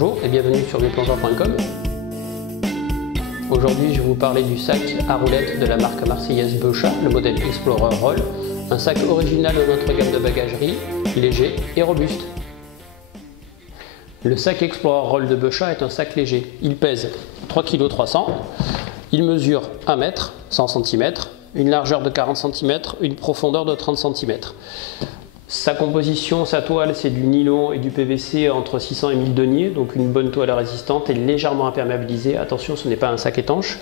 Bonjour et bienvenue sur vieuxplongeurs.com. Aujourd'hui, je vais vous parler du sac à roulettes de la marque marseillaise Beuchat, le modèle Explorer Roll. Un sac original de notre gamme de bagagerie, léger et robuste. Le sac Explorer Roll de Beuchat est un sac léger. Il pèse 3,3 kg. Il mesure 1 m, 100 cm, une largeur de 40 cm, une profondeur de 30 cm. Sa composition, sa toile, c'est du nylon et du PVC entre 600 et 1000 deniers, donc une bonne toile résistante et légèrement imperméabilisée. Attention, ce n'est pas un sac étanche.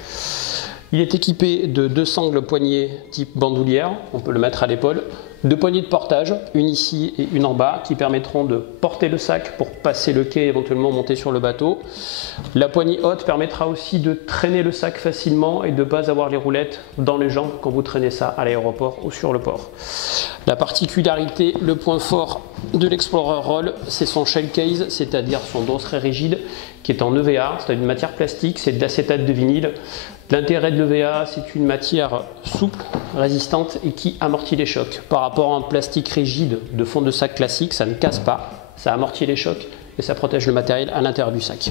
Il est équipé de 2 sangles poignées type bandoulière, on peut le mettre à l'épaule, 2 poignées de portage, une ici et une en bas, qui permettront de porter le sac pour passer le quai et éventuellement monter sur le bateau. La poignée haute permettra aussi de traîner le sac facilement et de ne pas avoir les roulettes dans les jambes quand vous traînez ça à l'aéroport ou sur le port. La particularité, le point fort de l'Explorer Roll, c'est son shell case, c'est-à-dire son dos très rigide, qui est en EVA, c'est une matière plastique, c'est de l'acétate de vinyle. L'intérêt de l'EVA, c'est une matière souple, résistante et qui amortit les chocs. Par rapport à un plastique rigide de fond de sac classique, ça ne casse pas, ça amortit les chocs et ça protège le matériel à l'intérieur du sac.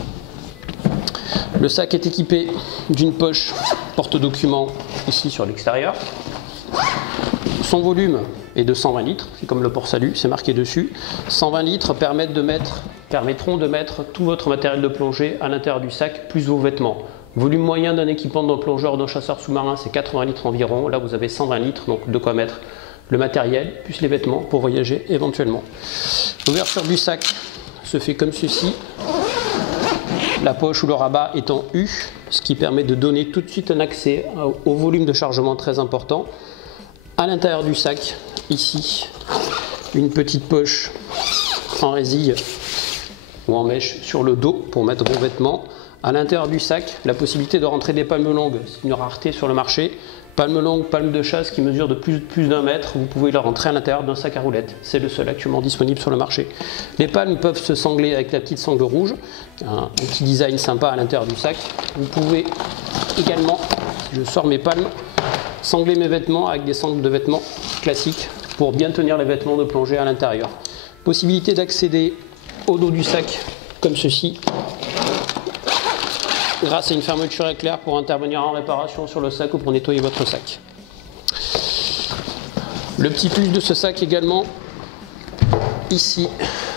Le sac est équipé d'une poche porte-documents ici sur l'extérieur. Son volume est de 120 litres, c'est comme le port-salut, c'est marqué dessus. 120 litres permettront de mettre tout votre matériel de plongée à l'intérieur du sac, plus vos vêtements. Volume moyen d'un équipement d'un plongeur, d'un chasseur sous-marin, c'est 80 litres environ. Là, vous avez 120 litres, donc de quoi mettre le matériel, plus les vêtements pour voyager éventuellement. L'ouverture du sac se fait comme ceci. La poche ou le rabat est en U, ce qui permet de donner tout de suite un accès au volume de chargement très important. À l'intérieur du sac, ici, une petite poche en résille ou en mèche sur le dos pour mettre vos vêtements. À l'intérieur du sac, la possibilité de rentrer des palmes longues, c'est une rareté sur le marché. Palmes longues, palmes de chasse qui mesurent de plus d'1 mètre, vous pouvez les rentrer à l'intérieur d'un sac à roulettes. C'est le seul actuellement disponible sur le marché. Les palmes peuvent se sangler avec la petite sangle rouge, un petit design sympa à l'intérieur du sac. Vous pouvez également, si je sors mes palmes, sangler mes vêtements avec des sangles de vêtements classiques pour bien tenir les vêtements de plongée à l'intérieur. Possibilité d'accéder au dos du sac comme ceci, grâce à une fermeture éclair pour intervenir en réparation sur le sac ou pour nettoyer votre sac. Le petit plus de ce sac également, ici,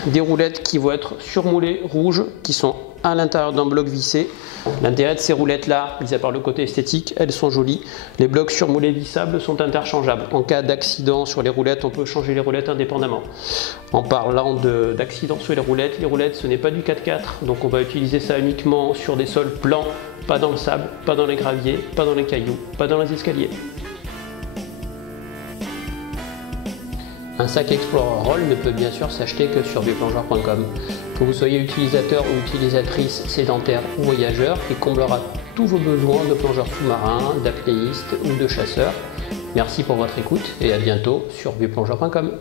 des roulettes qui vont être surmoulées rouges, qui sont à l'intérieur d'un bloc vissé. L'intérêt de ces roulettes-là, mis à part le côté esthétique, elles sont jolies. Les blocs surmoulés vissables sont interchangeables. En cas d'accident sur les roulettes, on peut changer les roulettes indépendamment. En parlant d'accident sur les roulettes, ce n'est pas du 4x4, donc on va utiliser ça uniquement sur des sols plans, pas dans le sable, pas dans les graviers, pas dans les cailloux, pas dans les escaliers. Un sac Explorer Roll ne peut bien sûr s'acheter que sur vieuxplongeurs.com. Que vous soyez utilisateur ou utilisatrice sédentaire ou voyageur, il comblera tous vos besoins de plongeurs sous-marins, d'apnéistes ou de chasseurs. Merci pour votre écoute et à bientôt sur vieuxplongeurs.com.